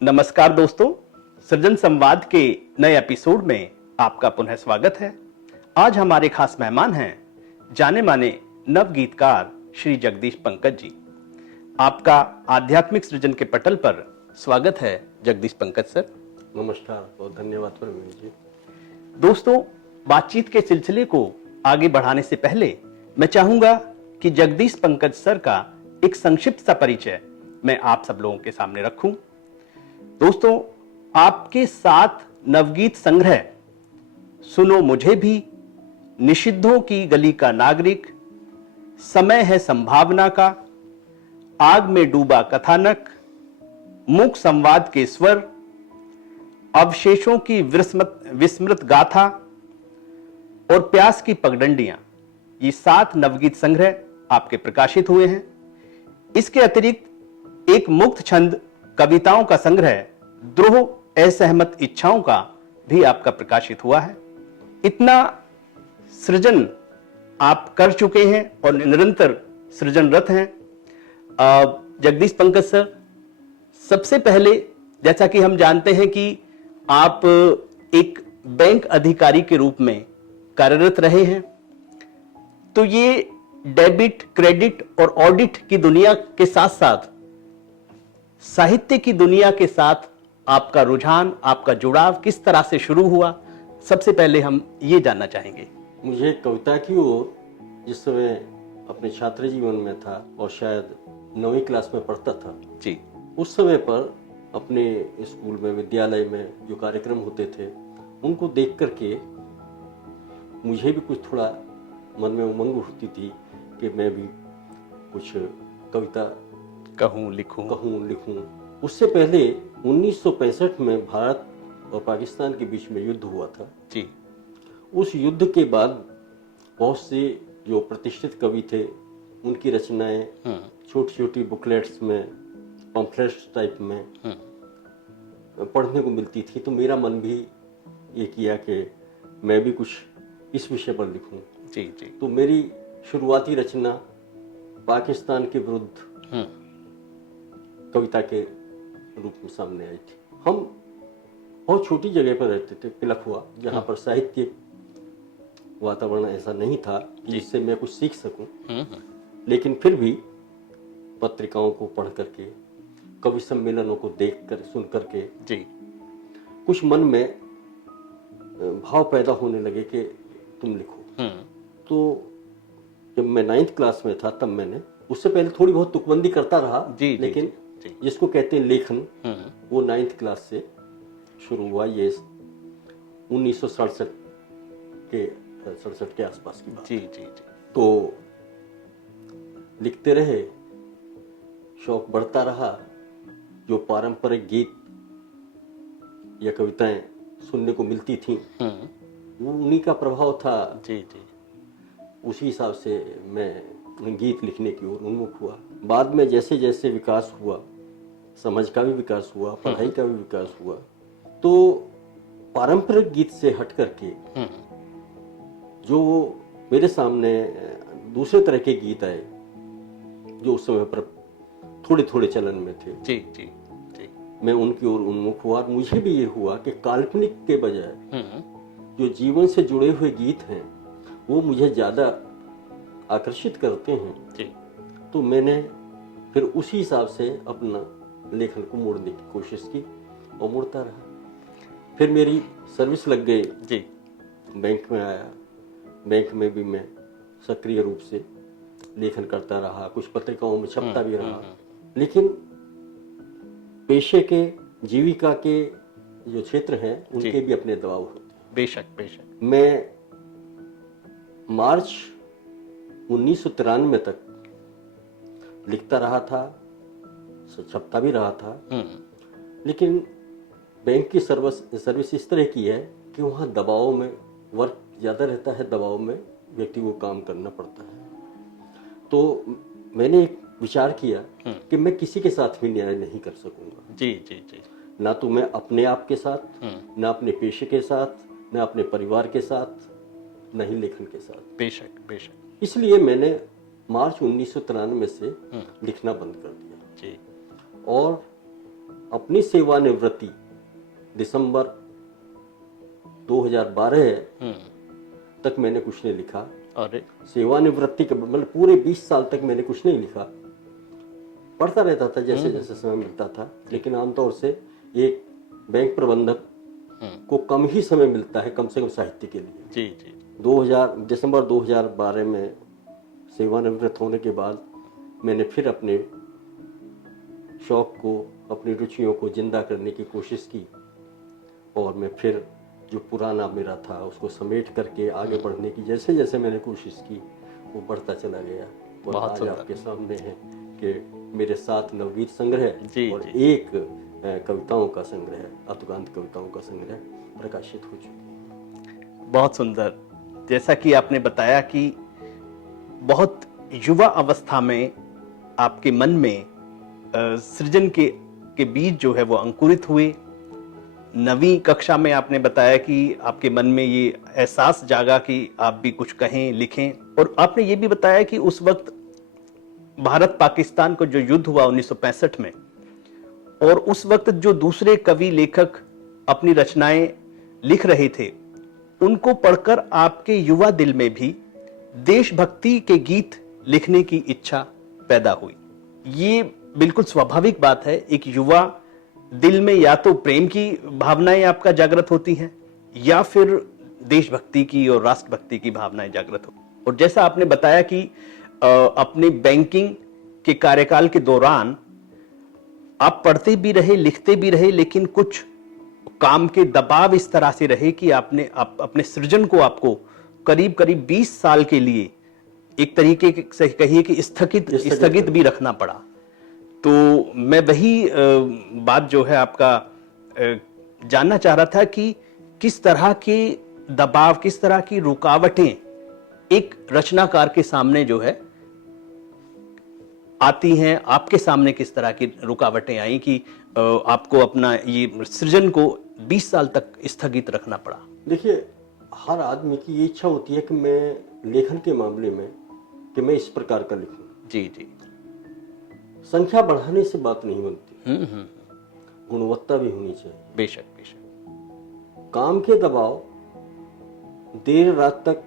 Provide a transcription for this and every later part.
नमस्कार दोस्तों, सृजन संवाद के नए एपिसोड में आपका पुनः स्वागत है। आज हमारे खास मेहमान हैं जाने माने नव गीतकार श्री जगदीश पंकज जी। आपका आध्यात्मिक सृजन के पटल पर स्वागत है जगदीश पंकज सर। नमस्कार, बहुत धन्यवाद प्रवीण जी। दोस्तों, बातचीत के सिलसिले को आगे बढ़ाने से पहले मैं चाहूंगा कि जगदीश पंकज सर का एक संक्षिप्त सा परिचय मैं आप सब लोगों के सामने रखूं। दोस्तों, आपके 7 नवगीत संग्रह सुनो मुझे भी, निषिद्धों की गली का नागरिक, समय है संभावना का, आग में डूबा कथानक, मूक संवाद के स्वर, अवशेषों की विस्मृत गाथा और प्यास की पगडंडियां, ये 7 नवगीत संग्रह आपके प्रकाशित हुए हैं। इसके अतिरिक्त एक मुक्त छंद कविताओं का संग्रह द्रोह असहमत इच्छाओं का भी आपका प्रकाशित हुआ है। इतना सृजन आप कर चुके हैं और निरंतर सृजनरत हैं। जगदीश पंकज सर, सबसे पहले जैसा कि हम जानते हैं कि आप एक बैंक अधिकारी के रूप में कार्यरत रहे हैं, तो ये डेबिट, क्रेडिट और ऑडिट की दुनिया के साथ साथ साहित्य की दुनिया के साथ आपका रुझान, आपका जुड़ाव किस तरह से शुरू हुआ, सबसे पहले हम ये जानना चाहेंगे। मुझे कविता की ओर जिस समय अपने छात्र जीवन में था और शायद 9वीं क्लास में पढ़ता था जी, उस समय पर अपने स्कूल में, विद्यालय में जो कार्यक्रम होते थे उनको देख करके मुझे भी कुछ थोड़ा मन में उमंग होती थी कि मैं भी कुछ कविता कहूँ लिखूं। उससे पहले 1965 में भारत और पाकिस्तान के बीच में युद्ध हुआ था जी। उस युद्ध के बाद बहुत से जो प्रतिष्ठित कवि थे उनकी रचनाएं छोटी छोटी बुकलेट्स में, पम्फलेट्स टाइप में पढ़ने को मिलती थी। तो मेरा मन भी ये किया कि मैं भी कुछ इस विषय पर लिखूं। जी जी। तो मेरी शुरुआती रचना पाकिस्तान के विरुद्ध कविता के रूप में सामने आई थी। हम बहुत छोटी जगह पर रहते थे, पिलखुआ, जहाँ पर साहित्यिक वातावरण ऐसा नहीं था जिससे मैं कुछ सीख सकूं। लेकिन फिर भी पत्रिकाओं को पढ़ करके, कवि सम्मेलनों को देख कर, सुन करके जी, कुछ मन में भाव पैदा होने लगे कि तुम लिखो। तो जब मैं 9th क्लास में था तब मैंने, उससे पहले थोड़ी बहुत तुकबंदी करता रहा जी, लेकिन जी। जिसको कहते हैं लेखन, वो 9th क्लास से शुरू हुआ। ये 1967 के आसपास की बात। जी जी जी। तो लिखते रहे, शौक बढ़ता रहा। जो पारंपरिक गीत या कविताएं सुनने को मिलती थीं, वो उन्हीं का प्रभाव था। जी जी। उसी हिसाब से मैं गीत लिखने की ओर उन्मुख हुआ। बाद में जैसे जैसे विकास हुआ, समझ का भी विकास हुआ, पढ़ाई का भी विकास हुआ, तो पारंपरिक गीत से हट करके जो मेरे सामने दूसरे तरह के गीत आए जो उस समय पर थोड़े थोड़े चलन में थे, जी जी जी, मैं उनकी ओर उन्मुख हुआ। मुझे भी ये हुआ कि काल्पनिक के बजाय जो जीवन से जुड़े हुए गीत हैं वो मुझे ज़्यादा आकर्षित करते हैं जी। तो मैंने फिर उसी हिसाब से अपना लेखन को मोड़ने की कोशिश की और मुड़ता रहा। फिर मेरी सर्विस लग गई जी। बैंक में आया। बैंक में भी मैं सक्रिय रूप से लेखन करता रहा, कुछ पत्रिकाओं में छपता भी रहा। लेकिन पेशे के, जीविका के जो क्षेत्र हैं उनके भी अपने दबाव होते हैं। बेशक बेशक। मैं मार्च 1993 तक लिखता रहा था, छपता भी रहा था। लेकिन बैंक की सर्विस इस तरह की है कि वहाँ दबाव में वर्क ज़्यादा रहता है, दबाव में व्यक्ति को काम करना पड़ता है। तो मैंने एक विचार किया कि मैं किसी के साथ भी न्याय नहीं कर सकूंगा। जी जी जी। ना तो मैं अपने आप के साथ, ना अपने पेशे के साथ, ना अपने परिवार के साथ, ना ही लेखन के साथ। बेशक बेशक। इसलिए मैंने मार्च 1993 से लिखना बंद कर दिया। जी। और अपनी सेवानिवृत्ति दिसंबर 2012 तक मैंने कुछ नहीं लिखा। और सेवानिवृत्ति के मतलब पूरे 20 साल तक मैंने कुछ नहीं लिखा, पढ़ता रहता था जैसे जैसे समय मिलता था। लेकिन आमतौर से एक बैंक प्रबंधक को कम ही समय मिलता है, कम से कम साहित्य के लिए। जी जी। दिसंबर 2012 में सेवानिवृत्त होने के बाद मैंने फिर अपने शौक को, अपनी रुचियों को जिंदा करने की कोशिश की, और मैं फिर जो पुराना मेरा था उसको समेट करके आगे बढ़ने की जैसे जैसे मैंने कोशिश की, वो बढ़ता चला गया। और बहुत आज सुंदर। आपके सामने है कि मेरे 7 नवगीत संग्रह जी, और जी। एक कविताओं का संग्रह, अतुकांत कविताओं का संग्रह प्रकाशित हो चुकी। बहुत सुंदर। जैसा कि आपने बताया कि बहुत युवा अवस्था में आपके मन में सृजन के बीज जो है वो अंकुरित हुए। नवीं कक्षा में आपने बताया कि आपके मन में ये एहसास जागा कि आप भी कुछ कहें, लिखें। और आपने ये भी बताया कि उस वक्त भारत पाकिस्तान का जो युद्ध हुआ 1965 में, और उस वक्त जो दूसरे कवि लेखक अपनी रचनाएं लिख रहे थे, उनको पढ़कर आपके युवा दिल में भी देशभक्ति के गीत लिखने की इच्छा पैदा हुई। ये बिल्कुल स्वाभाविक बात है। एक युवा दिल में या तो प्रेम की भावनाएं आपका जागृत होती हैं, या फिर देशभक्ति की और राष्ट्रभक्ति की भावनाएं जागृत हो। और जैसा आपने बताया कि अपने बैंकिंग के कार्यकाल के दौरान आप पढ़ते भी रहे, लिखते भी रहे, लेकिन कुछ काम के दबाव इस तरह से रहे कि अपने सृजन को आपको करीब करीब 20 साल के लिए एक तरीके से कहिए कि स्थगित भी रखना पड़ा। तो मैं वही बात जो है आपका जानना चाह रहा था कि किस तरह के दबाव, किस तरह की रुकावटें एक रचनाकार के सामने जो है आती हैं। आपके सामने किस तरह की रुकावटें आई कि आपको अपना ये सृजन को 20 साल तक स्थगित रखना पड़ा? देखिए, हर आदमी की ये इच्छा होती है कि मैं लेखन के मामले में कि मैं इस प्रकार का लिखूं। जी जी। संख्या बढ़ाने से बात नहीं बनती, गुणवत्ता भी होनी चाहिए। बेशक बेशक। काम के दबाव, देर रात तक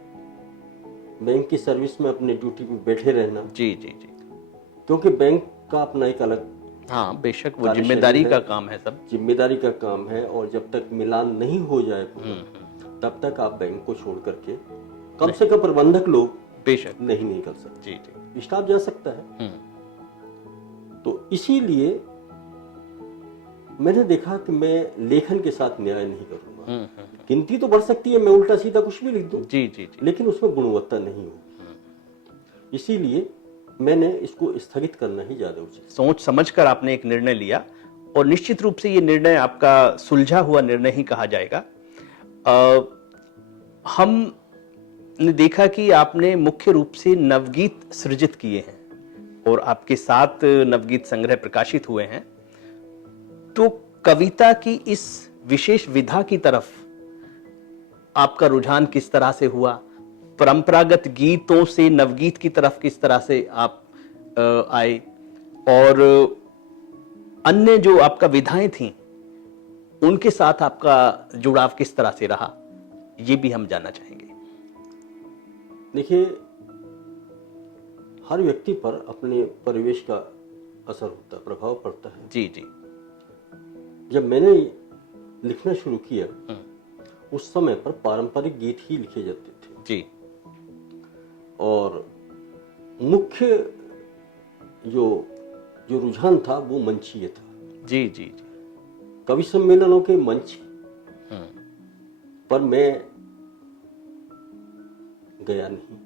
बैंक की सर्विस में अपने ड्यूटी पे बैठे रहना। जी जी जी। क्योंकि बैंक का अपना एक अलग, हाँ बेशक, वो कार्यशैली जिम्मेदारी है, का काम है, सब जिम्मेदारी का काम है। और जब तक मिलान नहीं हो जाए पूरा, तब तक आप बैंक को छोड़ करके कम से कम प्रबंधक लोग बेशक नहीं निकल सकते। जी जी। स्टाफ जा सकता है। तो इसीलिए मैंने देखा कि मैं लेखन के साथ न्याय नहीं करूंगा। गिनती तो बढ़ सकती है, मैं उल्टा सीधा कुछ भी लिख दूं, जी जी जी। लेकिन उसमें गुणवत्ता नहीं होगी। इसीलिए मैंने इसको स्थगित करना ही ज्यादा उचित। सोच समझकर आपने एक निर्णय लिया, और निश्चित रूप से ये निर्णय आपका सुलझा हुआ निर्णय ही कहा जाएगा। हमने देखा कि आपने मुख्य रूप से नवगीत सृजित किए हैं, और आपके 7 नवगीत संग्रह प्रकाशित हुए हैं। तो कविता की इस विशेष विधा की तरफ आपका रुझान किस तरह से हुआ? परंपरागत गीतों से नवगीत की तरफ किस तरह से आप आए? और अन्य जो आपका विधाएं थीं, उनके साथ आपका जुड़ाव किस तरह से रहा? ये भी हम जानना चाहेंगे। देखिए, हर व्यक्ति पर अपने परिवेश का असर होता है, प्रभाव पड़ता है। जी जी। जब मैंने लिखना शुरू किया, उस समय पर पारंपरिक गीत ही लिखे जाते थे जी। और मुख्य जो रुझान था वो मंचीय था। जी जी जी। कवि सम्मेलनों के मंच पर मैं गया नहीं।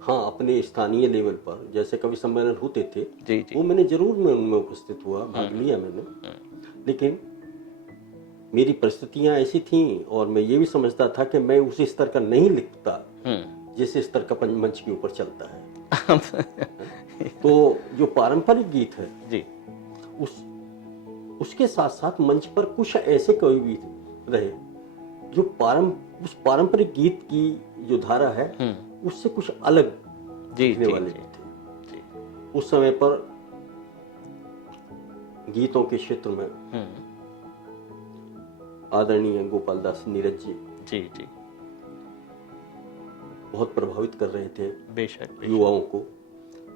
हाँ, अपने स्थानीय लेवल पर जैसे कवि सम्मेलन होते थे, जी जी। वो मैंने जरूर मैं उनमें उपस्थित हुआ, भाग लिया मैंने। लेकिन मेरी परिस्थितियां ऐसी थीं, और मैं ये भी समझता था कि मैं उस स्तर का नहीं लिखता जिस स्तर का मंच के ऊपर चलता है। तो जो पारंपरिक गीत है जी, उसके साथ साथ मंच पर कुछ ऐसे कवि भी रहे जो उस पारंपरिक गीत की जो धारा है उससे कुछ अलग जी लिखने जी वाले जी, भी थे। जी। उस समय पर गीतों के क्षेत्र में आदरणीय गोपाल दास नीरज जी जी जी बहुत प्रभावित कर रहे थे बेशक युवाओं को,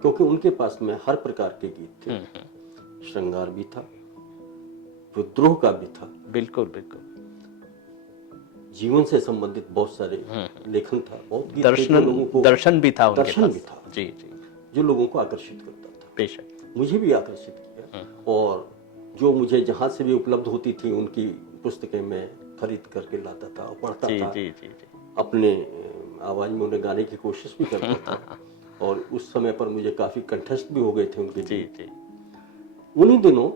क्योंकि उनके पास में हर प्रकार के गीत थे। श्रृंगार भी था, विद्रोह का भी था, बिल्कुल बिल्कुल, जीवन से संबंधित बहुत सारे लेखन था, बहुत गीत थे जो लोगों को दर्शन भी था उनके दर्शन पास। भी था जी जी जो लोगों को आकर्षित करता था। बेशक मुझे भी आकर्षित किया, और जो मुझे जहां से भी उपलब्ध होती थी उनकी पुस्तकें मैं खरीद करके लाता था और पढ़ता जी था। जी जी जी अपने आवाज में उन्हें गाने की कोशिश भी करता था और उस समय पर मुझे काफी कंठस्थ भी हो गए थे उनके जी गीत। जी उन्हीं दिनों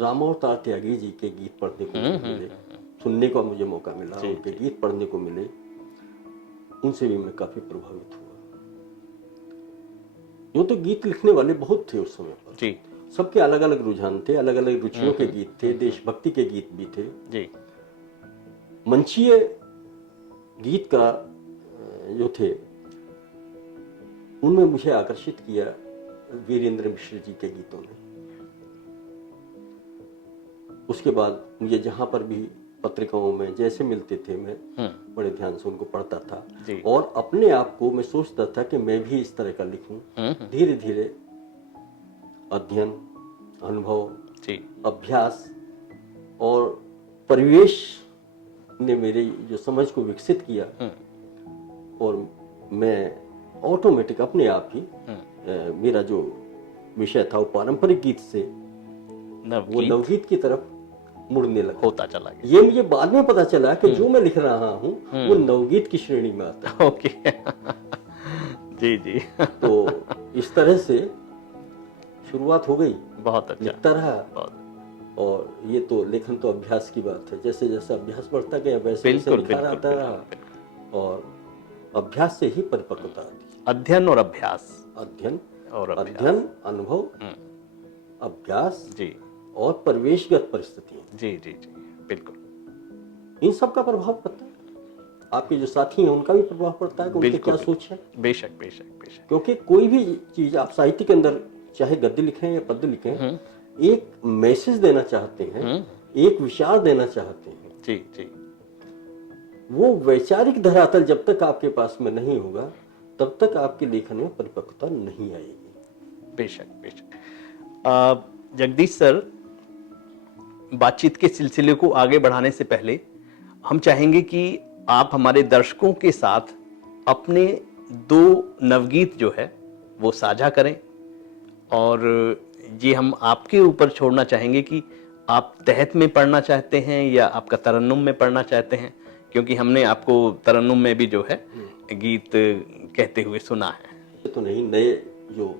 रामावतार त्यागी जी के गीत पढ़ने को मुझे मिले, सुनने का मुझे मौका मिला, उनके गीत पढ़ने को मिले, उनसे भी मैं काफी प्रभावित हुआ। यूं तो गीत लिखने वाले बहुत थे उस समय पर जी सबके अलग अलग रुझान थे, अलग अलग रुचियों के गीत थे, देशभक्ति के गीत भी थे। जी मंचीय गीत का जो थे उनमें मुझे आकर्षित किया वीरेंद्र मिश्र जी के गीतों ने। उसके बाद मुझे जहां पर भी पत्रिकाओं में जैसे मिलते थे मैं बड़े ध्यान से उनको पढ़ता था जी। और अपने आप को मैं सोचता था कि मैं भी इस तरह का लिखूं। धीरे धीरे अध्ययन, अनुभव, जी अभ्यास और परिवेश ने मेरी जो समझ को विकसित किया और मैं ऑटोमेटिक अपने आप ही मेरा जो विषय था वो पारंपरिक गीत से वो नवगीत की तरफ मुड़ने लगा, होता चला गया। ये मुझे बाद में पता चला कि जो मैं लिख रहा हूँ वो नवगीत की श्रेणी में आता है। ओके जी जी तो इस तरह से शुरुआत हो गई, बहुत अच्छा, लिखता रहा। बहुत और ये तो लेखन तो अभ्यास की बात है, जैसे जैसे अभ्यास बढ़ता गया वैसे वैसे लिखा रहता रहा और अभ्यास से ही परिपक्वता आती। अध्ययन और अभ्यास, अध्ययन और अध्ययन, अनुभव, अभ्यास जी और परिवेशगत परिस्थितियां, जी जी जी बिल्कुल, इन सब का प्रभाव पड़ता है। आपके जो साथी हैं उनका भी प्रभाव पड़ता है कि उनकी क्या सोच है। बेशक बेशक बेशक, क्योंकि कोई भी चीज आप साहित्य के अंदर चाहे गद्य लिखें या पद्य लिखें, एक मैसेज देना चाहते हैं, एक विचार देना चाहते हैं। जी जी, वो वैचारिक धरातल जब तक आपके पास में नहीं होगा तब तक आपके लेखन में परिपक्वता नहीं आएगी। बेशक बेशक। जगदीश सर, बातचीत के सिलसिले को आगे बढ़ाने से पहले हम चाहेंगे कि आप हमारे दर्शकों के साथ अपने 2 नवगीत जो है वो साझा करें, और ये हम आपके ऊपर छोड़ना चाहेंगे कि आप तहत में पढ़ना चाहते हैं या आपका तरन्नुम में पढ़ना चाहते हैं, क्योंकि हमने आपको तरन्नुम में भी जो है गीत कहते हुए सुना है। ये तो नहीं, नए जो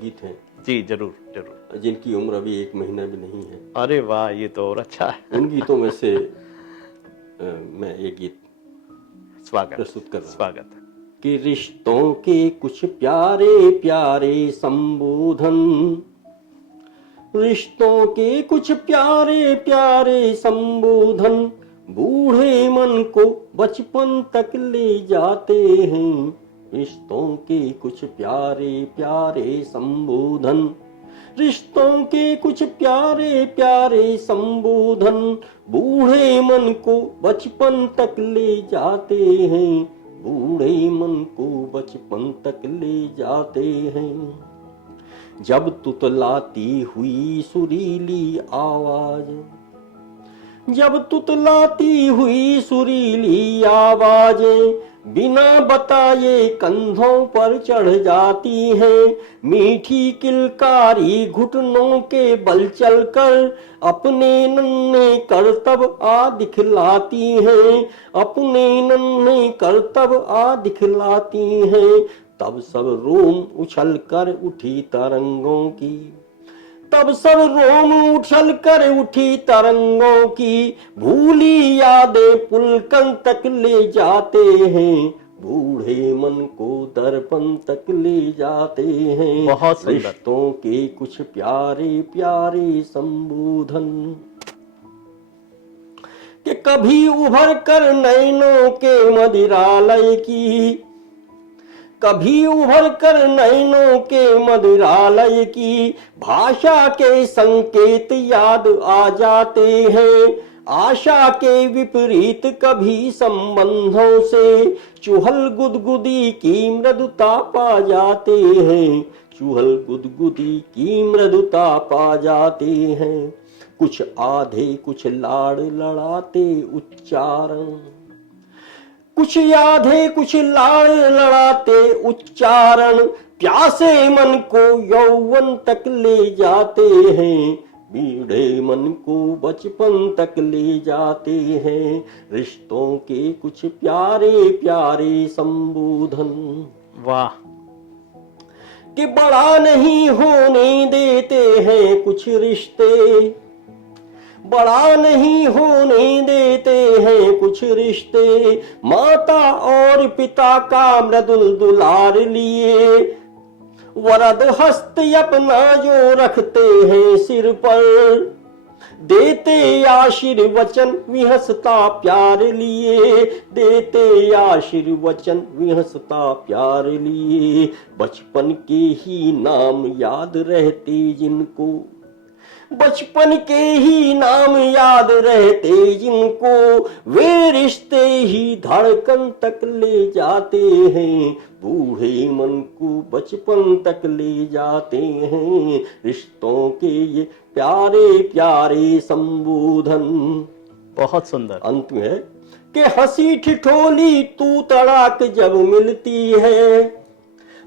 गीत हैं जी जरूर जरूर, जिनकी उम्र अभी 1 महीना भी नहीं है। अरे वाह, ये तो और अच्छा है। उन गीतों में से मैं ये गीत स्वागत प्रस्तुत कर रहा हूं। स्वागत है। कि रिश्तों के कुछ प्यारे प्यारे संबोधन, रिश्तों के कुछ प्यारे प्यारे संबोधन, बूढ़े मन को बचपन तक ले जाते हैं। रिश्तों के कुछ प्यारे प्यारे संबोधन, रिश्तों के कुछ प्यारे प्यारे संबोधन, बूढ़े मन को बचपन तक ले जाते हैं। बूढ़े मन को बचपन तक ले जाते हैं। जब तुतलाती हुई सुरीली आवाज, जब तुतलाती हुई सुरीली आवाजें बिना बताए कंधों पर चढ़ जाती हैं। मीठी किलकारी घुटनों के बल चलकर अपने नन्हे करतब आ दिखलाती हैं, अपने नन्हे करतब आ दिखलाती हैं। तब सब रोम उछल कर उठी तरंगों की, तब सब रोम उछल कर उठी तरंगों की, भूली यादें पुलकन तक ले जाते हैं। बूढ़े मन को दर्पण तक ले जाते हैं। बहुत सुंदर। रिश्तों के कुछ प्यारे प्यारे संबोधन, कि कभी उभर कर नैनों के मदिरालय की, कभी उभर कर नैनों के मदिरालय की भाषा के संकेत याद आ जाते हैं। आशा के विपरीत कभी संबंधों से चुहल गुदगुदी की मृदुता पा जाते हैं। चुहल गुदगुदी की मृदुता पा जाते हैं। कुछ आधे कुछ लाड़ लड़ाते उच्चारण, कुछ आधे कुछ लाड़ लड़ाते उच्चारण प्यासे मन को यौवन तक ले जाते हैं। बीढ़े मन को बचपन तक ले जाते हैं। रिश्तों के कुछ प्यारे प्यारे संबोधन। वाह। कि बड़ा नहीं होने देते हैं कुछ रिश्ते, बड़ा नहीं होने देते हैं कुछ रिश्ते। माता और पिता का मृदुल दुलार लिए वरद हस्त अपना जो रखते हैं सिर पर, देते आशीर्वचन विहसता प्यार लिए, देते आशीर्वचन विहसता प्यार लिए। बचपन के ही नाम याद रहते जिनको, बचपन के ही नाम याद रहते जिनको, वे रिश्ते ही धड़कन तक ले जाते हैं। बूढ़े मन को बचपन तक ले जाते हैं। रिश्तों के ये प्यारे प्यारे संबोधन। बहुत सुंदर। अंत में है कि हंसी ठिठोली तू तड़ाक जब मिलती है,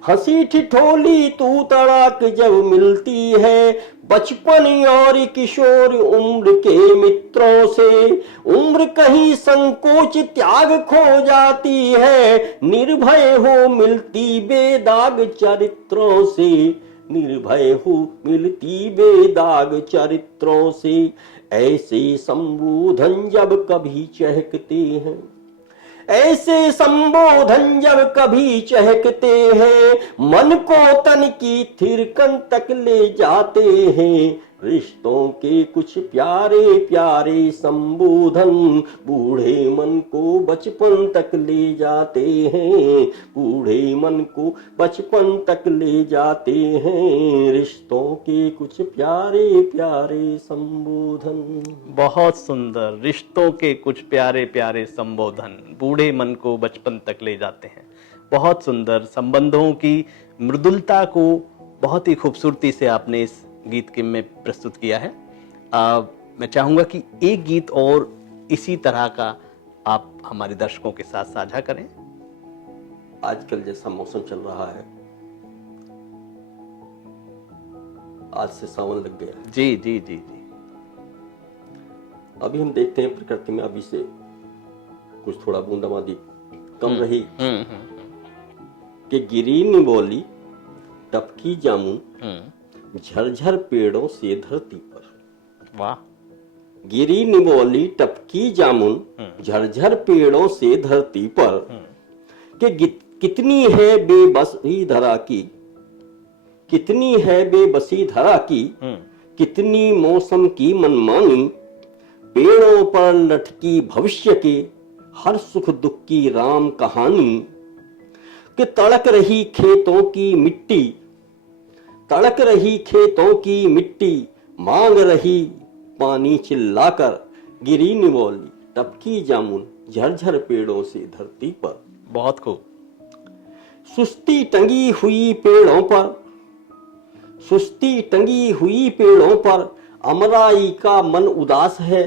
हंसी ठिठोली तू तड़ाक जब मिलती है। बचपन और किशोर उम्र के मित्रों से उम्र कहीं संकोच त्याग खो जाती है। निर्भय हो मिलती बेदाग चरित्रों से, निर्भय हो मिलती बेदाग चरित्रों से। ऐसे संबोधन जब कभी चहकते हैं, ऐसे संबोधन जब कभी चहकते हैं, मन को तन की थिरकन तक ले जाते हैं। रिश्तों के कुछ प्यारे प्यारे संबोधन बूढ़े मन को बचपन तक ले जाते हैं। बूढ़े मन को बचपन तक ले जाते हैं। रिश्तों के कुछ प्यारे प्यारे संबोधन। बहुत सुंदर। रिश्तों के कुछ प्यारे प्यारे संबोधन बूढ़े मन को बचपन तक ले जाते हैं। बहुत सुंदर। संबंधों की मृदुलता को बहुत ही खूबसूरती से आपने इस गीत के में प्रस्तुत किया है। मैं चाहूंगा कि एक गीत और इसी तरह का आप हमारे दर्शकों के साथ साझा करें। आजकल जैसा मौसम चल रहा है, आज से सावन लग गया है। जी जी जी जी। अभी हम देखते हैं प्रकृति में अभी से कुछ थोड़ा बूंदाबांदी कम रही कि गिरी निबोली टपकी जामुन झरझर पेड़ों से धरती पर। वाह। गिरी निबोली टपकी जामुन झरझर पेड़ों से धरती पर, कि कितनी है बेबसी धरा की, कितनी है बेबसी धरा की, कितनी मौसम की मनमानी। पेड़ों पर लटकी भविष्य के हर सुख दुख की राम कहानी। कि तड़क रही खेतों की मिट्टी, तड़क रही खेतों की मिट्टी, मांग रही पानी चिल्लाकर। गिरी निबोली टपकी जामुन झरझर पेड़ों से धरती पर। बहुत खूब। सुस्ती टंगी हुई पेड़ों पर, सुस्ती टंगी हुई पेड़ों पर, अमराई का मन उदास है।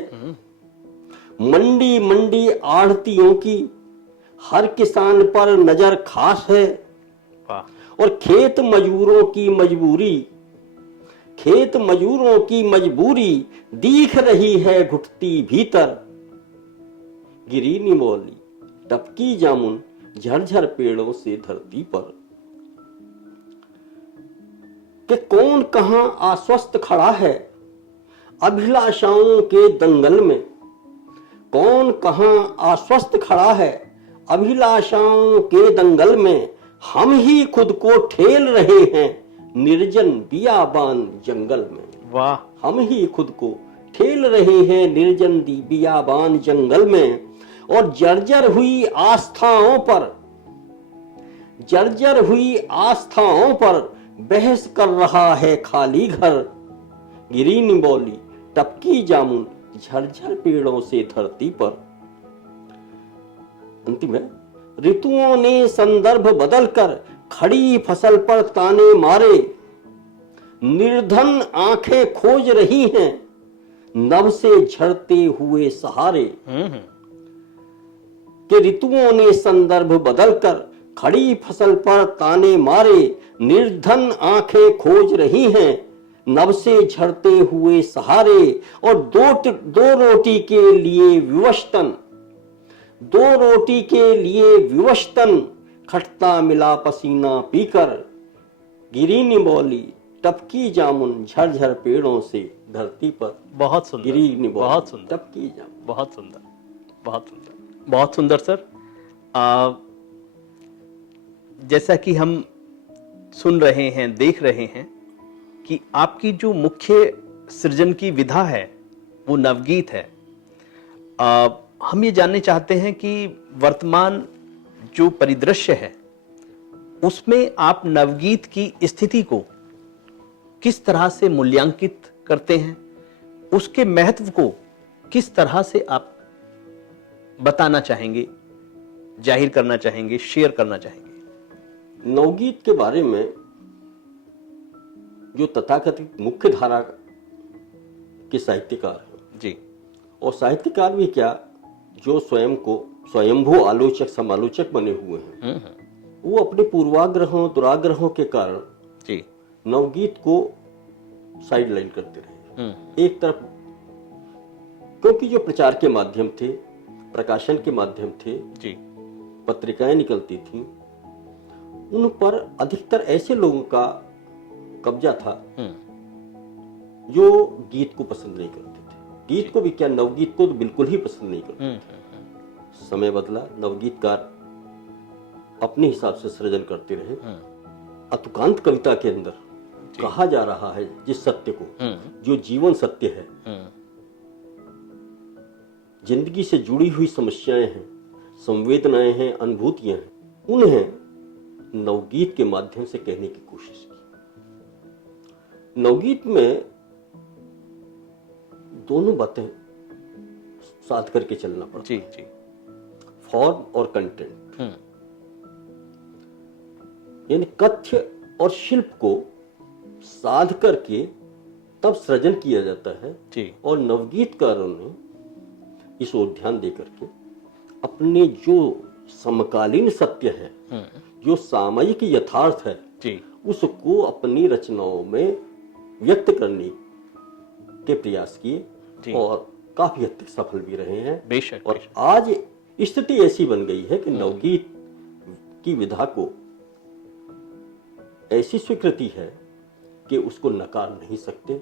मंडी मंडी आढ़तियों की हर किसान पर नजर खास है। वाह। और खेत मजदूरों की मजबूरी, खेत मजदूरों की मजबूरी दिख रही है घुटती भीतर। गिरी निबोली टपकी जामुन झरझर पेड़ों से धरती पर। कि कौन कहां आश्वस्त खड़ा है अभिलाषाओं के दंगल में, कौन कहां आश्वस्त खड़ा है अभिलाषाओं के दंगल में। हम ही खुद को ठेल रहे हैं निर्जन बियाबान जंगल में। वाह। हम ही खुद को ठेल रहे हैं निर्जन बियाबान जंगल में। और जर्जर हुई आस्थाओं पर, जर्जर हुई आस्थाओं पर बहस कर रहा है खाली घर। गिरी निबोली टपकी जामुन झरझर पेड़ों से धरती पर। अंतिम है, ऋतुओं ने संदर्भ बदलकर खड़ी फसल पर ताने मारे। निर्धन आंखें खोज रही हैं नभ से झड़ते हुए सहारे। कि ऋतुओं ने संदर्भ बदलकर खड़ी फसल पर ताने मारे। निर्धन आंखें खोज रही हैं नभ से झड़ते हुए सहारे। और दो रोटी के लिए विवश तन खटता मिला पसीना पीकर। गिरी निबोली टपकी जामुन झरझर पेड़ों से धरती पर। बहुत सुंदर, गिरी निबोली बहुत सुंदर, टपकी जामुन। बहुत सुंदर, बहुत सुंदर, बहुत सुंदर सर। जैसा कि हम सुन रहे हैं, देख रहे हैं कि आपकी जो मुख्य सृजन की विधा है वो नवगीत है। हम ये जानने चाहते हैं कि वर्तमान जो परिदृश्य है उसमें आप नवगीत की स्थिति को किस तरह से मूल्यांकित करते हैं, उसके महत्व को किस तरह से आप बताना चाहेंगे, जाहिर करना चाहेंगे, शेयर करना चाहेंगे? नवगीत के बारे में जो तथाकथित मुख्य धारा के साहित्यकार हैं जी, और साहित्यकार भी क्या, जो स्वयं को स्वयंभू आलोचक समालोचक बने हुए हैं, वो अपने पूर्वाग्रहों दुराग्रहों के कारण जी, नवगीत को साइड लाइन करते रहे। एक तरफ क्योंकि जो प्रचार के माध्यम थे, प्रकाशन के माध्यम थे जी, पत्रिकाएं निकलती थीं, उन पर अधिकतर ऐसे लोगों का कब्जा था जो गीत को पसंद नहीं करते थे। गीत को भी क्या, नवगीत को तो बिल्कुल ही पसंद नहीं करते थे। समय बदला, नवगीतकार अपने हिसाब से सृजन करते रहे। अतुकांत कविता के अंदर कहा जा रहा है जिस सत्य को, जो जीवन सत्य है, जिंदगी से जुड़ी हुई समस्याएं हैं, संवेदनाएं हैं, अनुभूतियां हैं, उन्हें नवगीत के माध्यम से कहने की कोशिश की। नवगीत में दोनों बातें साथ करके चलना पड़ता जी, जी, फॉर्म और कंटेंट। यानी कथ्य और शिल्प को साध करके तब सृजन किया जाता है जी, और नवगीतकारों ने इस ओर ध्यान दे करके अपने जो समकालीन सत्य है, जो सामाजिक यथार्थ है जी, उसको अपनी रचनाओं में व्यक्त करने के प्रयास किए और काफी हद तक सफल भी रहे हैं। बेशक, और बेशक। आज स्थिति ऐसी बन गई है कि नवगीत की विधा को ऐसी स्वीकृति है कि उसको नकार नहीं सकते।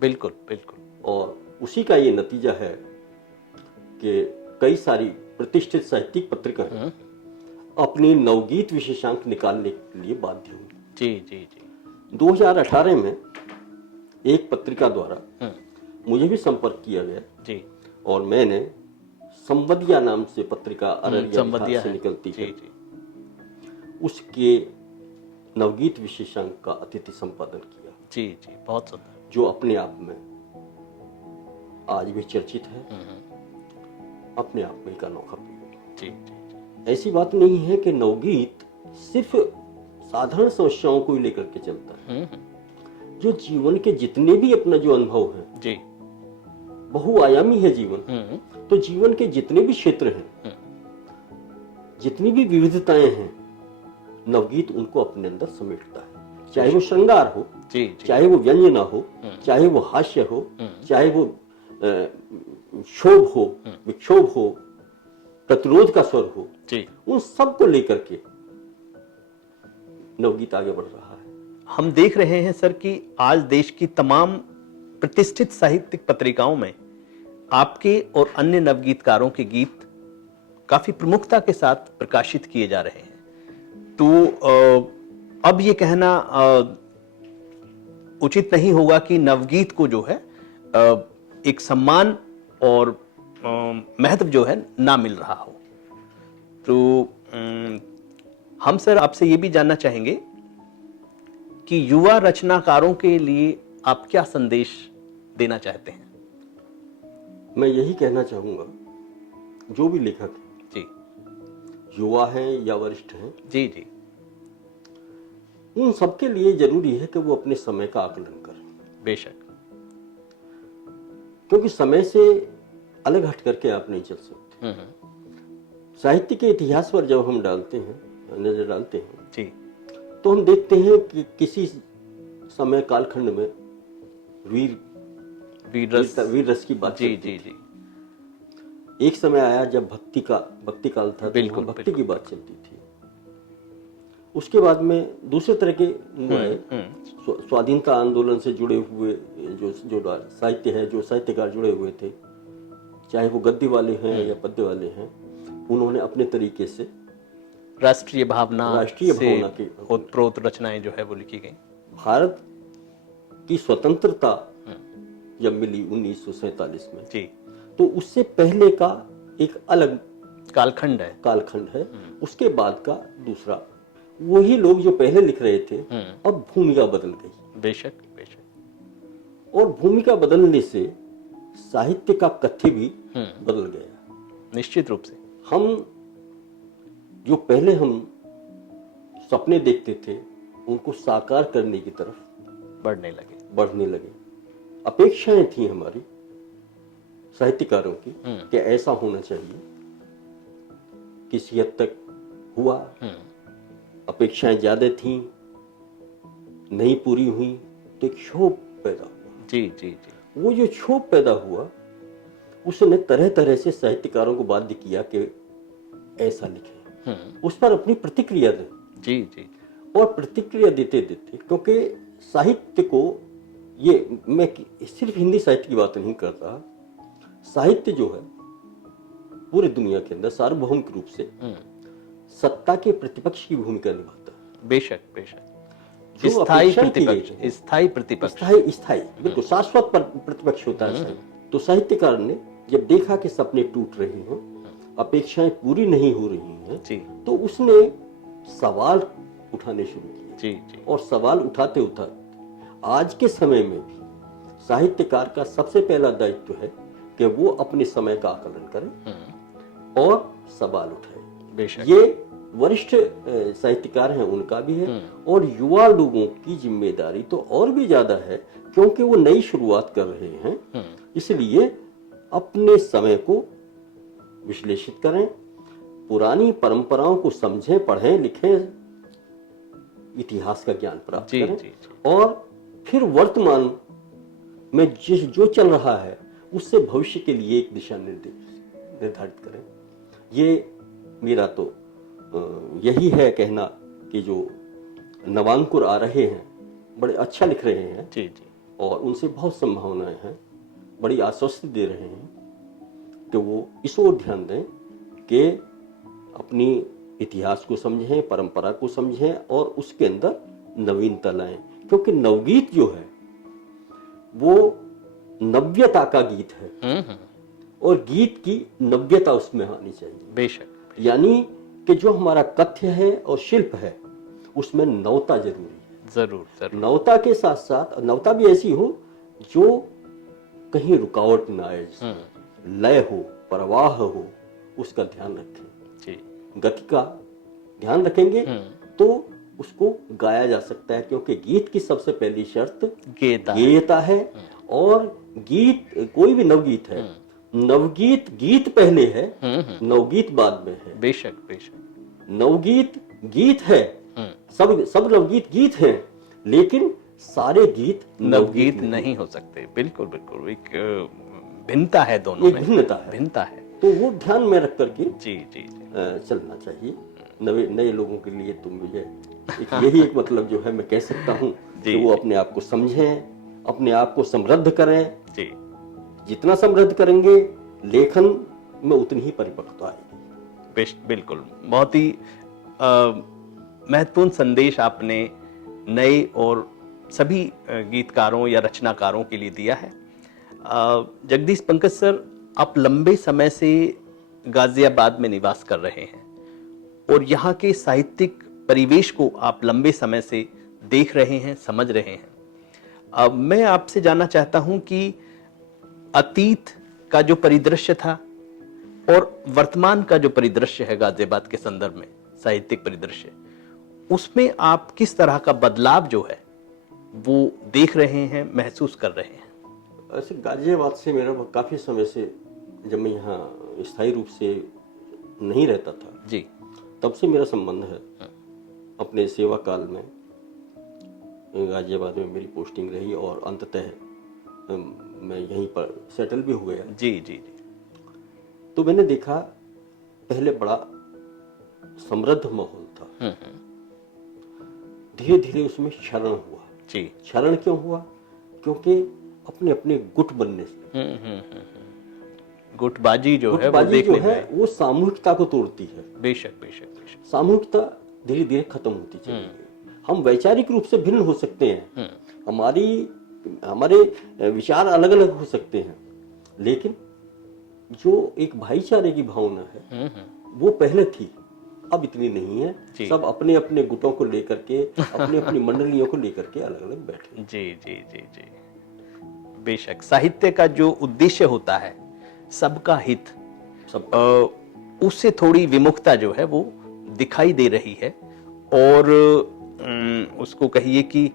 बिल्कुल, बिल्कुल। और उसी का ये नतीजा है कि कई सारी प्रतिष्ठित साहित्यिक पत्रिकाएं अपनी नवगीत विशेषांक निकालने के लिए बाध्य हुई। जी, जी, जी। 2018 में एक पत्रिका द्वारा मुझे भी संपर्क किया गया जी, और मैंने संवदिया नाम से पत्रिका अररिया बिहार से है। निकलती जी, है, जी, उसके नवगीत विशेषांक का अतिथि संपादन किया। जी, जी, बहुत सुंदर। जो अपने आप में आज भी चर्चित है, अपने आप में एक अनोखा प्रयोग। जी, जी, ऐसी बात नहीं है कि नवगीत सिर्फ साधारण समस्याओं को ही लेकर के चलता है। जो जीवन के जितने भी अपना जो अनुभव है, जी, बहुआयामी है जीवन, तो जीवन के जितने भी क्षेत्र हैं, जितनी भी विविधताएं हैं, नवगीत उनको अपने अंदर समेटता है। चाहे वो श्रृंगार हो, जी, जी, चाहे वो व्यंजना हो, चाहे वो हास्य हो, चाहे वो क्षोभ हो, विक्षोभ हो, प्रतिरोध का स्वर हो, जी। उन सब को लेकर के नवगीत आगे बढ़ रहा है। हम देख रहे हैं सर कि आज देश की तमाम प्रतिष्ठित साहित्यिक पत्रिकाओं में आपके और अन्य नवगीतकारों के गीत काफी प्रमुखता के साथ प्रकाशित किए जा रहे हैं। तो अब ये कहना उचित नहीं होगा कि नवगीत को जो है एक सम्मान और महत्व जो है ना मिल रहा हो। तो हम सर आपसे ये भी जानना चाहेंगे कि युवा रचनाकारों के लिए आप क्या संदेश देना चाहते हैं? मैं यही कहना चाहूँगा, जो भी लेखक है, जी युवा हैं या वरिष्ठ हैं, जी जी उन सबके लिए जरूरी है कि वो अपने समय का आकलन करें, बेशक। क्योंकि समय से अलग हट करके आप नहीं चल सकते। साहित्य के इतिहास पर जब हम नजर डालते हैं जी तो हम देखते हैं कि किसी समय कालखंड में वीर वीर रस की बात जी चलती जी थी। जी एक समय आया जब भक्ति काल था, तो बिल्कुल, वहाँ भक्ति की बात चलती थी। उसके बाद में दूसरे तरह के स्वाधीनता आंदोलन से जुड़े हुए जो साहित्य है, जो साहित्यकार जुड़े हुए थे, चाहे वो गद्य वाले हैं या पद्य वाले हैं, उन्होंने अपने तरीके से राष्ट्रीय भावना की ओतप्रोत रचनाएं जो है वो लिखी गई। भारत की स्वतंत्रता जब मिली 1947 में, जी तो उससे पहले का एक अलग कालखंड है। उसके बाद का दूसरा। वही लोग जो पहले लिख रहे थे, अब भूमिका बदल गई। बेशक बेशक। और भूमिका बदलने से साहित्य का कथ्य भी बदल गया। निश्चित रूप से। जो पहले हम सपने देखते थे, उनको साकार करने की तरफ बढ़ने लगे। अपेक्षाएं थी हमारी साहित्यकारों की कि ऐसा होना चाहिए, किसी हद तक हुआ। अपेक्षाएं ज्यादा थी, नहीं पूरी हुई, तो एक क्षोभ पैदा हुआ। जी जी जी। वो जो क्षोभ पैदा हुआ, उसने तरह तरह से साहित्यकारों को बाध्य किया कि ऐसा लिखें, उस पर अपनी प्रतिक्रिया दें। जी जी। और प्रतिक्रिया देते देते, क्योंकि साहित्य को, ये मैं सिर्फ हिंदी साहित्य की बात नहीं करता, साहित्य जो है पूरी दुनिया के अंदर सार्वभौमिक रूप से सत्ता के प्रतिपक्ष की भूमिका निभाता है। बेशक बेशक। जो स्थायी प्रतिपक्ष बिल्कुल शाश्वत प्रतिपक्ष होता है। तो साहित्यकार ने जब देखा कि सपने टूट रहे हैं, अपेक्षाएं पूरी नहीं हो रही हैं, तो उसने सवाल उठाने शुरू किए। जी जी। और सवाल उठाते उठाते आज के समय में भी साहित्यकार का सबसे पहला दायित्व है कि वो अपने समय का आकलन करे और सवाल उठाए। बेशक। ये वरिष्ठ साहित्यकार हैं, उनका भी है, और युवा लोगों की जिम्मेदारी तो और भी ज्यादा है, क्योंकि वो नई शुरुआत कर रहे हैं। इसलिए अपने समय को विश्लेषित करें, पुरानी परंपराओं को समझें, पढ़ें, लिखें, इतिहास का ज्ञान प्राप्त करें, और फिर वर्तमान में जो चल रहा है उससे भविष्य के लिए एक दिशा निर्धारित करें। ये मेरा तो यही है कहना कि जो नवांकुर आ रहे हैं, बड़े अच्छा लिख रहे हैं जी जी, और उनसे बहुत संभावनाएं हैं, बड़ी आश्वस्ति दे रहे हैं कि वो इस ओर ध्यान दें कि अपनी इतिहास को समझें, परंपरा को समझें और उसके अंदर नवीनता लाएं। क्योंकि नवगीत जो है वो नव्यता का गीत है, और गीत की नव्यता उसमें आनी चाहिए। बेशक। यानी कि जो हमारा कथ्य है और शिल्प है, उसमें नवता जरूरी है। जरूर। नवता के साथ साथ नवता भी ऐसी हो जो कहीं रुकावट ना आए, लय हो, प्रवाह हो, उसका ध्यान रखें जी। गति का ध्यान रखेंगे तो उसको गाया जा सकता है, क्योंकि गीत की सबसे पहली शर्त गेयता है। और गीत, कोई भी नवगीत है, नवगीत गीत पहले है, नवगीत बाद में है। बेशक बेशक। नवगीत गीत है, सब नवगीत गीत हैं, लेकिन सारे गीत नवगीत नहीं हो सकते। बिल्कुल बिल्कुल। एक भिन्नता है दोनों में, भिन्नता है। तो वो ध्यान में रख करके जी जी चलना चाहिए। नए लोगों के लिए तो मुझे यही एक मतलब जो है मैं कह सकता हूँ कि वो अपने आप को समझें, अपने आप को समृद्ध करें जी। जितना समृद्ध करेंगे, लेखन में उतनी ही परिपक्वता आएगी। बिल्कुल। बहुत ही महत्वपूर्ण संदेश आपने नए और सभी गीतकारों या रचनाकारों के लिए दिया है। जगदीश पंकज सर, आप लंबे समय से गाजियाबाद में निवास कर रहे हैं और यहाँ के साहित्यिक परिवेश को आप लंबे समय से देख रहे हैं, समझ रहे हैं। अब मैं आपसे जानना चाहता हूं कि अतीत का जो परिदृश्य था और वर्तमान का जो परिदृश्य है गाजियाबाद के संदर्भ में, साहित्यिक परिदृश्य, उसमें आप किस तरह का बदलाव जो है वो देख रहे हैं, महसूस कर रहे हैं? ऐसे गाजियाबाद से मेरा काफ़ी समय से, जब मैं यहाँ स्थायी रूप से नहीं रहता था जी, तब से मेरा संबंध है। अपने सेवा काल में गाजियाबाद में मेरी पोस्टिंग रही और अंततः मैं यहीं पर सेटल भी हो गया। जी जी जी। तो मैंने देखा पहले बड़ा समृद्ध माहौल था, धीरे धीरे उसमें क्षरण हुआ। जी। क्षरण क्यों हुआ? क्योंकि अपने अपने गुट बनने से, गुटबाजी जो है वो गुटबाजी जो देखने है में, वो सामूहिकता को तोड़ती है। बेशक बेशक बेशक। सामूहिकता धीरे धीरे खत्म होती चली गई। हम वैचारिक रूप से भिन्न हो सकते हैं, हमारे विचार अलग अलग हो सकते हैं, लेकिन जो एक भाईचारे की भावना है वो पहले थी, अब इतनी नहीं है। सब अपने अपने गुटों को लेकर के, अपनी अपनी मंडलियों को लेकर के अलग अलग बैठे। जी जी जी जी। बेशक साहित्य का जो उद्देश्य होता है सबका हित, उससे थोड़ी विमुखता जो है वो दिखाई दे रही है, और उसको कहिए कि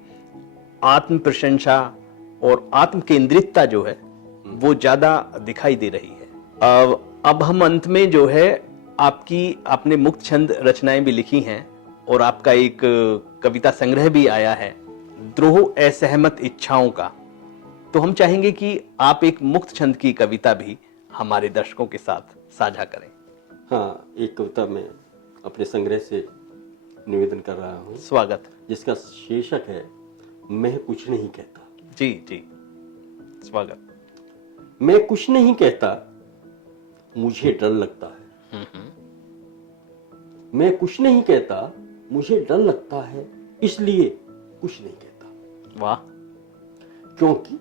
आत्म प्रशंसा और आत्म केंद्रितता जो है वो ज्यादा दिखाई दे रही है। अब हम अंत में जो है, आपने मुक्त छंद रचनाएं भी लिखी हैं और आपका एक कविता संग्रह भी आया है, द्रोह असहमत इच्छाओं का। तो हम चाहेंगे कि आप एक मुक्त छंद की कविता भी हमारे दर्शकों के साथ साझा करें। हाँ, एक कविता मैं अपने संग्रह से निवेदन कर रहा हूँ। स्वागत। जिसका शीर्षक है मैं कुछ नहीं कहता। जी जी, स्वागत। मैं कुछ नहीं कहता, मुझे डर लगता है। मैं कुछ नहीं कहता, मुझे डर लगता है, इसलिए कुछ नहीं कहता। वाह। क्योंकि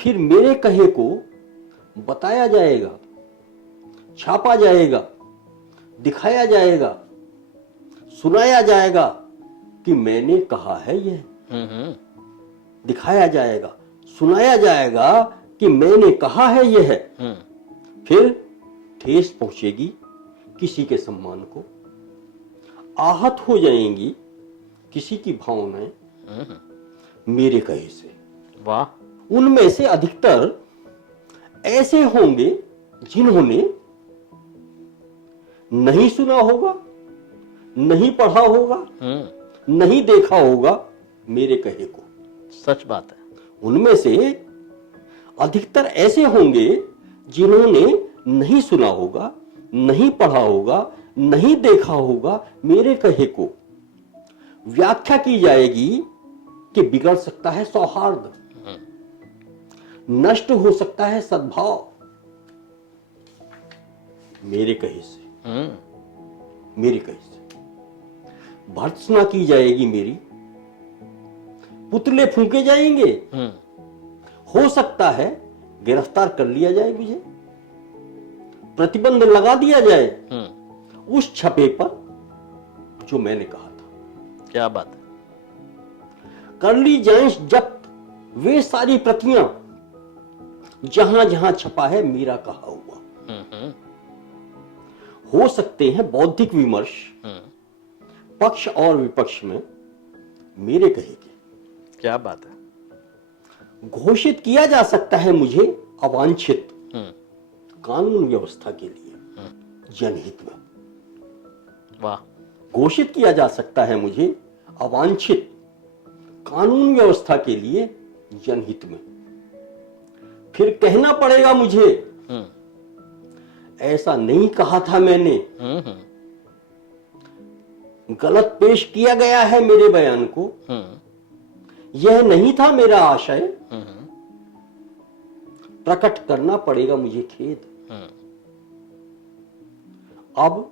फिर मेरे कहे को बताया जाएगा, छापा जाएगा, दिखाया जाएगा, सुनाया जाएगा कि मैंने कहा है यह। दिखाया जाएगा, सुनाया जाएगा कि मैंने कहा है यह। फिर ठेस पहुंचेगी किसी के सम्मान को, आहत हो जाएंगी किसी की भावनाएं मेरे कहे से। वाह। उनमें से अधिकतर ऐसे होंगे जिन्होंने नहीं सुना होगा, नहीं पढ़ा होगा, नहीं देखा होगा मेरे कहे को। सच बात है। उनमें से अधिकतर ऐसे होंगे जिन्होंने नहीं सुना होगा, नहीं पढ़ा होगा, नहीं देखा होगा मेरे कहे को। व्याख्या की जाएगी कि बिगड़ सकता है सौहार्द, नष्ट हो सकता है सद्भाव मेरे कहे से। मेरे कहे से भर्त्सना की जाएगी मेरी, पुतले फूंके जाएंगे, हो सकता है गिरफ्तार कर लिया जाए मुझे, प्रतिबंध लगा दिया जाए उस छपे पर जो मैंने कहा था। क्या बात है। कर ली जाए जब्त वे सारी प्रतियां जहां जहां छपा है मेरा कहा हुआ। हो सकते हैं बौद्धिक विमर्श पक्ष और विपक्ष में मेरे कहे के। क्या बात है। घोषित किया जा सकता है मुझे अवांछित कानून व्यवस्था के लिए जनहित में। वाह। घोषित किया जा सकता है मुझे अवांछित कानून व्यवस्था के लिए जनहित में। फिर कहना पड़ेगा मुझे ऐसा नहीं कहा था मैंने, गलत पेश किया गया है मेरे बयान को, यह नहीं था मेरा आशय, प्रकट करना पड़ेगा मुझे खेद। अब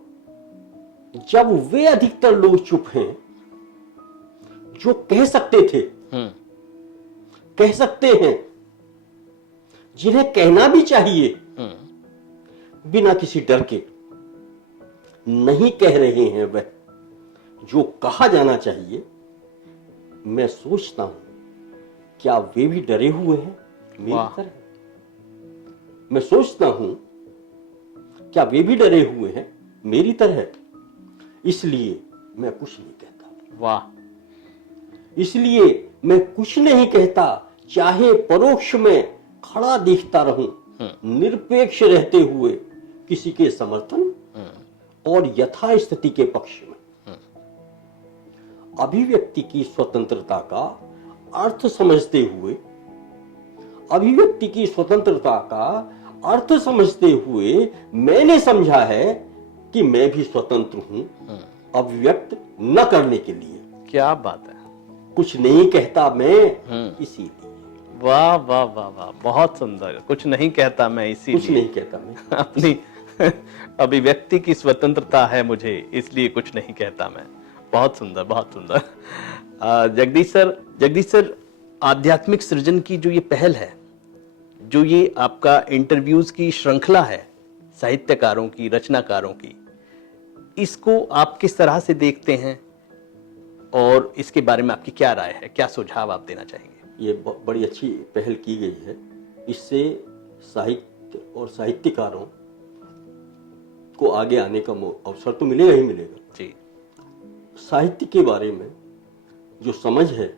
जब वे अधिकतर लोग चुप हैं जो कह सकते थे, कह सकते हैं, जिन्हें कहना भी चाहिए, बिना किसी डर के नहीं कह रहे हैं वह, जो कहा जाना चाहिए, मैं सोचता हूं क्या वे भी डरे हुए हैं मेरी वाह। तरह? मैं सोचता हूं क्या वे भी डरे हुए हैं मेरी तरह? इसलिए मैं कुछ नहीं कहता। वाह। इसलिए मैं कुछ नहीं कहता, चाहे परोक्ष में खड़ा दिखता रहूं, निरपेक्ष रहते हुए किसी के समर्थन और यथास्थिति के पक्ष में। अभिव्यक्ति की स्वतंत्रता का अर्थ समझते हुए, अभिव्यक्ति की स्वतंत्रता का अर्थ समझते हुए मैंने समझा है कि मैं भी स्वतंत्र हूं अभिव्यक्त न करने के लिए। क्या बात है। कुछ नहीं कहता मैं इसीलिए। वाह वाह वाह वाह, बहुत सुंदर। कुछ नहीं कहता मैं इसीलिए। कुछ नहीं कहता मैं। अपनी अभिव्यक्ति की स्वतंत्रता है मुझे, इसलिए कुछ नहीं कहता मैं। बहुत सुंदर, बहुत सुंदर। जगदीश सर, आध्यात्मिक सृजन की जो ये पहल है, जो ये आपका इंटरव्यूज की श्रृंखला है साहित्यकारों की, रचनाकारों की, इसको आप किस तरह से देखते हैं और इसके बारे में आपकी क्या राय है, क्या सुझाव आप देना चाहेंगे? ये बड़ी अच्छी पहल की गई है। इससे साहित्य और साहित्यकारों को आगे आने का अवसर तो मिलेगा ही मिलेगा जी। साहित्य के बारे में जो समझ है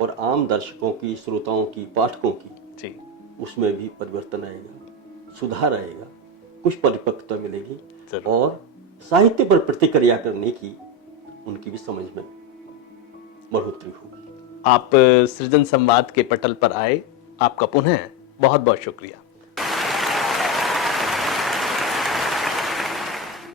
और आम दर्शकों की, श्रोताओं की, पाठकों की जी, उसमें भी परिवर्तन आएगा, सुधार आएगा, कुछ परिपक्वता मिलेगी जरूर। और साहित्य पर प्रतिक्रिया करने की उनकी भी समझ में बढ़ोतरी होगी। आप सृजन संवाद के पटल पर आए, आपका पुनः बहुत बहुत शुक्रिया।